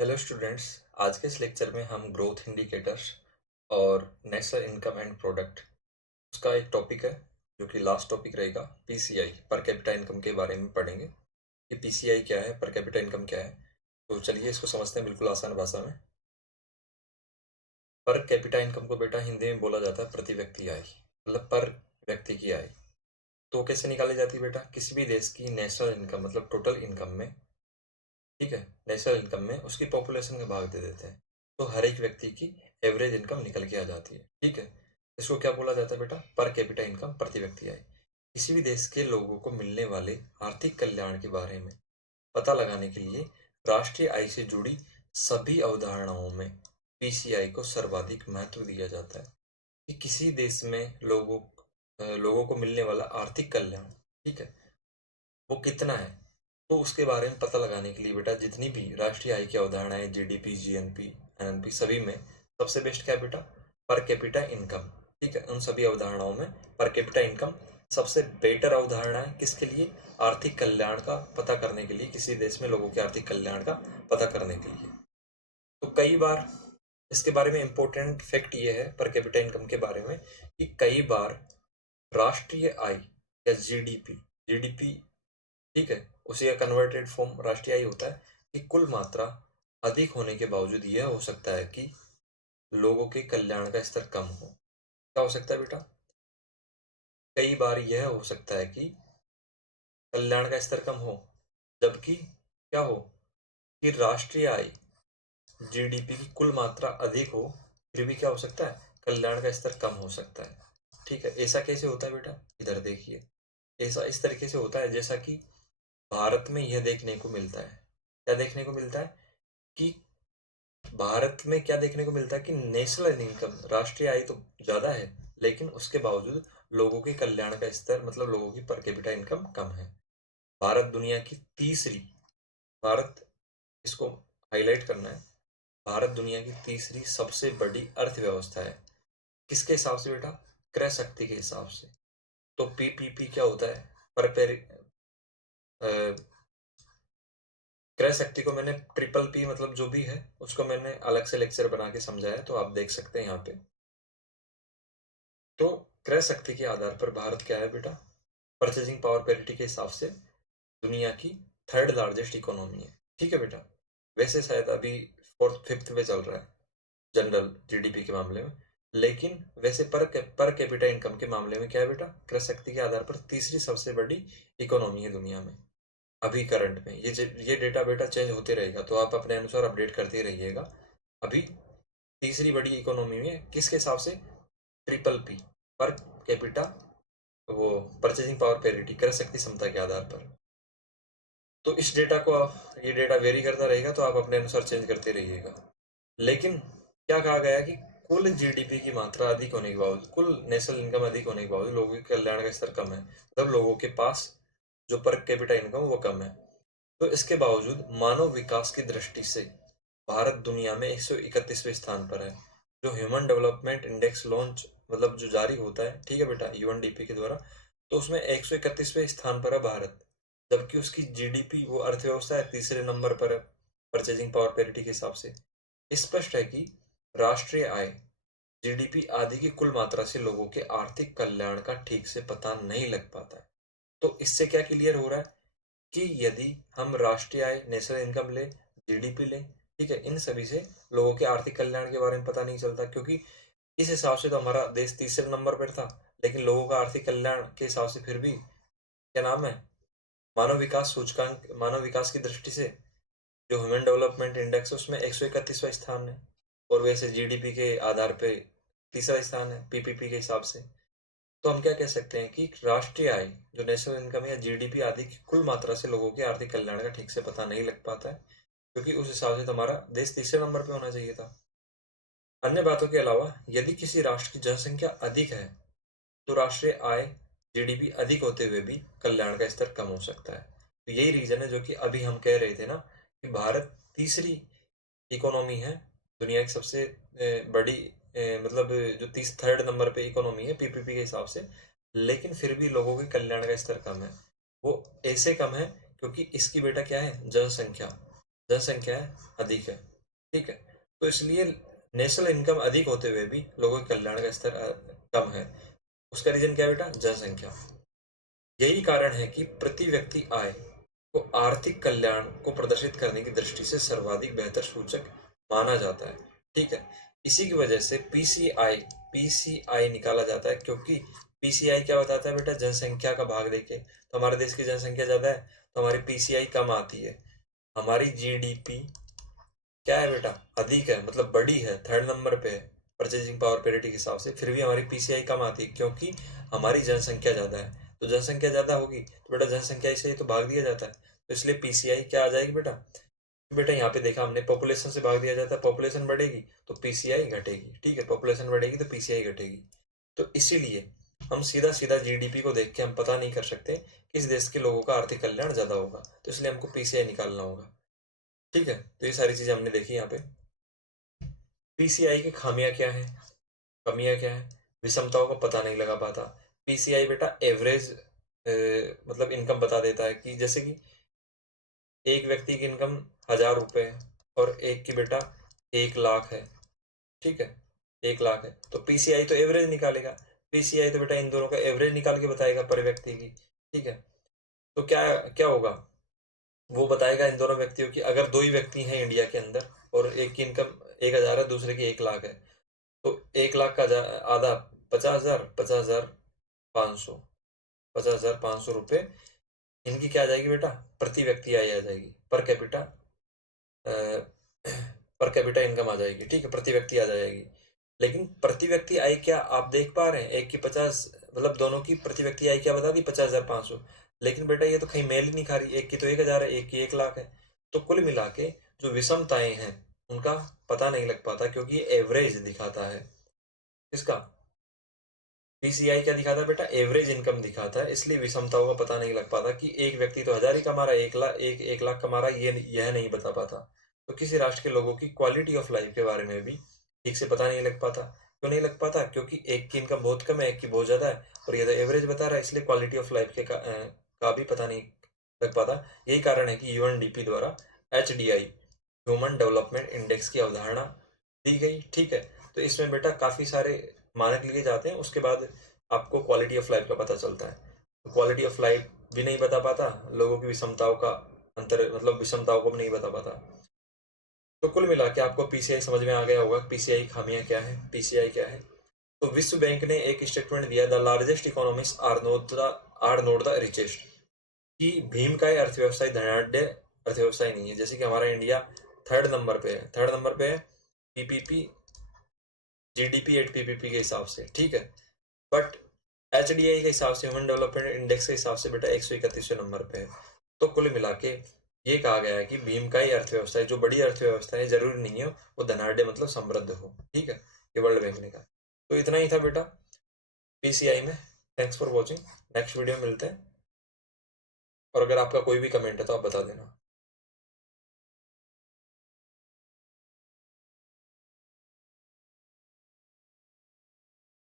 Hello students. आज के इस लेक्चर में हम ग्रोथ इंडिकेटर्स और नेशनल इनकम एंड प्रोडक्ट उसका एक टॉपिक है जो कि लास्ट टॉपिक रहेगा। पीसीआई पर कैपिटा इनकम के बारे में पढ़ेंगे कि पीसीआई क्या है, पर कैपिटा इनकम क्या है। तो चलिए इसको समझते हैं बिल्कुल आसान भाषा में। पर कैपिटा इनकम को बेटा हिंदी में बोला जाता है प्रति व्यक्ति आय, मतलब पर व्यक्ति की आय। तो कैसे निकाली जाती है बेटा? किसी भी देश की नेशनल इनकम मतलब टोटल इनकम में, ठीक है, नेशनल इनकम में उसकी पॉपुलेशन का भाग दे देते हैं तो हर एक व्यक्ति की एवरेज इनकम निकल के आ जाती है। ठीक है, इसको क्या बोला जाता है बेटा? पर कैपिटा इनकम, प्रति व्यक्ति आय। किसी भी देश के लोगों को मिलने वाले आर्थिक कल्याण के बारे में पता लगाने के लिए राष्ट्रीय आय से जुड़ी सभी अवधारणाओं में पीसीआई को सर्वाधिक महत्व दिया जाता है कि किसी देश में लोगों को मिलने वाला आर्थिक कल्याण, ठीक है, वो कितना है। तो उसके बारे में पता लगाने के लिए बेटा जितनी भी राष्ट्रीय आय की अवधारणाएं, जीडीपी, जीएनपी, एनएनपी, सभी में सबसे बेस्ट क्या है बेटा? Per capita income. ठीक है, उन सभी अवधारणाओं में पर कैपिटा इनकम सबसे बेटर अवधारणा है। किसके लिए? आर्थिक कल्याण का पता करने के लिए, किसी देश में लोगों के आर्थिक कल्याण का पता करने के लिए। तो कई बार इसके बारे में इंपॉर्टेंट फैक्ट ये है पर कैपिटा इनकम के बारे में कि कई बार राष्ट्रीय आय या जीडीपी, जीडीपी, ठीक है, उसी का कन्वर्टेड फॉर्म राष्ट्रीय आय होता है कि कुल मात्रा अधिक होने के बावजूद यह हो सकता है कि लोगों के कल्याण का स्तर कम हो। क्या हो सकता है बेटा? कई बार यह हो सकता है कि कल्याण का स्तर कम हो, जबकि क्या हो कि राष्ट्रीय आय, जीडीपी की कुल मात्रा अधिक हो, फिर भी क्या हो सकता है? कल्याण का स्तर कम हो सकता है। ठीक है, ऐसा कैसे होता है बेटा? इधर देखिए, ऐसा इस तरीके से होता है जैसा कि भारत में यह देखने को मिलता है। क्या देखने को मिलता है कि भारत में क्या देखने को मिलता है कि नेशनल इनकम, राष्ट्रीय आय तो ज्यादा है, लेकिन उसके बावजूद लोगों के कल्याण का स्तर मतलब लोगों की पर कैपिटा इनकम कम है। भारत दुनिया की तीसरी, भारत, इसको हाईलाइट करना है, भारत दुनिया की तीसरी सबसे बड़ी अर्थव्यवस्था है। किसके हिसाब से बेटा? क्रय शक्ति के हिसाब से। तो पीपीपी क्या होता है? पर क्रय शक्ति को मैंने ट्रिपल पी मतलब जो भी है उसको मैंने अलग से लेक्चर बना के समझाया, तो आप देख सकते हैं यहाँ पे। तो क्रय शक्ति के आधार पर भारत क्या है बेटा? परचेजिंग पावर पैरिटी के हिसाब से दुनिया की थर्ड लार्जेस्ट इकोनॉमी है। ठीक है बेटा, वैसे शायद अभी फोर्थ फिफ्थ पे चल रहा है जनरल जीडीपी के मामले में, लेकिन वैसे पर कैपिटा इनकम के मामले में क्या है बेटा? क्रय शक्ति के आधार पर तीसरी सबसे बड़ी इकोनॉमी है दुनिया में अभी करंट में। ये डेटा बेटा चेंज होते रहेगा, तो आप अपने अनुसार अपडेट करते रहिएगा। अभी तीसरी बड़ी इकोनॉमी में किसके हिसाब से? ट्रिपल पी, पर कैपिटा, वो परचेजिंग पावर पैरिटी, क्रय शक्ति क्षमता के आधार पर। तो इस डेटा को, ये डेटा वेरी करता रहेगा, तो आप अपने अनुसार चेंज करते रहिएगा। लेकिन क्या कहा गया कि कुल जीडीपी की मात्रा अधिक होने के बावजूद, कुल नेशनल इनकम अधिक होने के बावजूद लोगों के कल्याण का स्तर कम है, मतलब लोगों के पास जो पर कैपिटा इनकम वो कम है। तो इसके बावजूद मानव विकास की दृष्टि से भारत दुनिया में 131वें स्थान पर है। जो ह्यूमन डेवलपमेंट इंडेक्स लॉन्च मतलब जो जारी होता है, ठीक है बेटा, यूएनडीपी के द्वारा, तो उसमें 131वें स्थान पर है भारत, जबकि उसकी जीडीपी, वो अर्थव्यवस्था है, तीसरे नंबर पर है परचेजिंग पावर पैरिटी के हिसाब से। स्पष्ट है कि राष्ट्रीय आय, जीडीपी आदि की कुल मात्रा से लोगों के आर्थिक कल्याण का ठीक से पता नहीं लग पाता है। तो इससे क्या क्लियर हो रहा है कि यदि हम राष्ट्रीय आय, नेशनल इनकम ले, जीडीपी ले, ठीक है, इन सभी से लोगों के आर्थिक कल्याण के बारे में पता नहीं चलता, क्योंकि इस हिसाब से तो हमारा देश तीसरे नंबर पर था, लेकिन लोगों का आर्थिक कल्याण के हिसाब से फिर भी क्या नाम है, मानव विकास सूचकांक, मानव विकास की दृष्टि से जो ह्यूमन डेवलपमेंट इंडेक्स है उसमें 131वां स्थान है, और वैसे जीडीपी के आधार पे तीसरा स्थान है पीपीपी के हिसाब से। तो हम क्या कह सकते हैं कि राष्ट्रीय आय, जो नेशनल इनकम या जीडीपी आदि की कुल मात्रा से लोगों के आर्थिक कल्याण का ठीक से पता नहीं लग पाता है, क्योंकि उस हिसाब से तो हमारा देश तीसरे नंबर पे होना चाहिए था। अन्य बातों के अलावा यदि किसी राष्ट्र की जनसंख्या अधिक है तो राष्ट्रीय आय, जीडीपी अधिक होते हुए भी कल्याण का स्तर कम हो सकता है। तो यही रीजन है जो कि अभी हम कह रहे थे ना कि भारत तीसरी इकोनॉमी है दुनिया की सबसे बड़ी, मतलब जो तीस थर्ड नंबर पे इकोनॉमी है पीपीपी के हिसाब से, लेकिन फिर भी लोगों के कल्याण का स्तर कम है। वो ऐसे कम है क्योंकि इसकी बेटा क्या है? जनसंख्या, जनसंख्या अधिक है, ठीक है। तो इसलिए नेशनल इनकम अधिक होते हुए भी लोगों के कल्याण का स्तर कम है। उसका रीजन क्या है बेटा? जनसंख्या। यही कारण है कि प्रति व्यक्ति आय को आर्थिक कल्याण को प्रदर्शित करने की दृष्टि से सर्वाधिक बेहतर सूचक माना जाता है, ठीक है। इसी की वजह से पीसीआई निकाला जाता है, क्योंकि पीसीआई क्या बताता है बेटा? जनसंख्या का भाग देके। तो हमारे देश की जनसंख्या ज्यादा है तो हमारी पीसीआई कम आती है। हमारी जीडीपी क्या है बेटा? अधिक है, मतलब बड़ी है, थर्ड नंबर पे है परचेजिंग पावर पेरिटी के हिसाब से, फिर भी हमारी पीसीआई कम आती है क्योंकि हमारी जनसंख्या ज्यादा है। तो जनसंख्या ज्यादा होगी तो बेटा जनसंख्या से तो भाग दिया जाता है, तो इसलिए पीसीआई क्या आ जाएगी बेटा? बेटा यहाँ पे देखा हमने, पॉपुलेशन से भाग दिया जाता है, पॉपुलेशन बढ़ेगी तो पीसीआई घटेगी, ठीक है। पॉपुलेशन बढ़ेगी तो पीसीआई घटेगी। तो इसीलिए हम सीधा सीधा जीडीपी को देख के हम पता नहीं कर सकते किस देश के लोगों का आर्थिक कल्याण ज्यादा होगा, तो इसलिए हमको पीसीआई निकालना होगा, ठीक है। तो ये सारी चीजें हमने देखी यहाँ पे। पीसीआई की खामियां क्या है, कमियां क्या है? विषमताओं का पता नहीं लगा पाता। पीसीआई बेटा एवरेज मतलब इनकम बता देता है, कि जैसे कि एक व्यक्ति की इनकम 1,000 रुपए है और एक की बेटा 1 लाख है, ठीक है। 1 लाख है तो पीसीआई तो एवरेज निकालेगा। पीसीआई तो बेटा इन दोनों का एवरेज निकाल के बताएगा पर व्यक्ति की, ठीक है। तो क्या क्या होगा? वो बताएगा इन दोनों व्यक्तियों की, अगर दो ही व्यक्ति हैं इंडिया के अंदर और एक की इनकम 1,000 है, दूसरे की 1 लाख है, तो 1 लाख का आधा 50,000, 50,500, 50,500 रुपये इनकी क्या आ जाएगी बेटा? प्रति व्यक्ति आय आ जाएगी, per capita per capita income आ जाएगी, ठीक है, प्रति व्यक्ति आ जाएगी। लेकिन प्रति व्यक्ति आय क्या आप देख पा रहे हैं? एक की 50, मतलब दोनों की प्रति व्यक्ति आय क्या बता दी? 50,500। लेकिन बेटा ये तो कहीं मेल ही नहीं खा रही, एक की तो 1,000 है, एक की 1 लाख है। तो कुल मिला के जो विषमताएं हैं उनका पता नहीं लग पाता, क्योंकि ये एवरेज दिखाता है। इसका पीसीआई क्या दिखाता है बेटा? एवरेज इनकम दिखाता है, इसलिए विषमताओं का पता नहीं लग पाता कि एक व्यक्ति तो 1,000 ही कमा रहा है, 1 लाख कमा रहा है, ये यह नहीं बता पाता। तो किसी राष्ट्र के लोगों की क्वालिटी ऑफ लाइफ के बारे में भी ठीक से पता नहीं लग पाता। क्यों नहीं लग पाता? क्योंकि एक की इनकम बहुत कम है, एक की बहुत ज्यादा है, और ये तो एवरेज बता रहा है, इसलिए क्वालिटी ऑफ लाइफ का भी पता नहीं लग पाता। यही कारण है कि यूएनडीपी द्वारा एचडीआई, ह्यूमन डेवलपमेंट इंडेक्स की अवधारणा दी गई, ठीक है। तो इसमें बेटा काफी सारे मानक लिए जाते हैं, उसके बाद आपको क्वालिटी ऑफ लाइफ का पता चलता है। तो क्वालिटी ऑफ लाइफ भी नहीं बता पाता, लोगों की विषमताओं का अंतर, मतलब विषमताओं को भी नहीं बता पाता। तो कुल मिला के आपको पीसीआई समझ में आ गया होगा, पीसीआई खामियां क्या है, पीसीआई क्या है। तो विश्व बैंक ने एक स्टेटमेंट दिया, the largest economics are not the richest, कि भीम का अर्थव्यवस्था धनाढ्य अर्थव्यवस्था नहीं है। जैसे कि हमारा इंडिया थर्ड नंबर पे है, थर्ड नंबर पे है पीपीपी, जीडीपी एट पीपीपी के हिसाब से, ठीक है। बट एचडीआई के हिसाब से, ह्यूमन डेवलपमेंट इंडेक्स के हिसाब से बेटा 131वें नंबर पे है। तो कुल मिला के ये कहा गया है कि भीम का ही अर्थव्यवस्था है, जो बड़ी अर्थव्यवस्था है, जरूरी नहीं है वो धनाढ्य मतलब समृद्ध हो, ठीक है। ये वर्ल्ड बैंक ने कहा। तो इतना ही था बेटा पीसीआई में। Thanks for watching, next video में मिलते हैं। और अगर आपका कोई भी कमेंट है तो आप बता देना।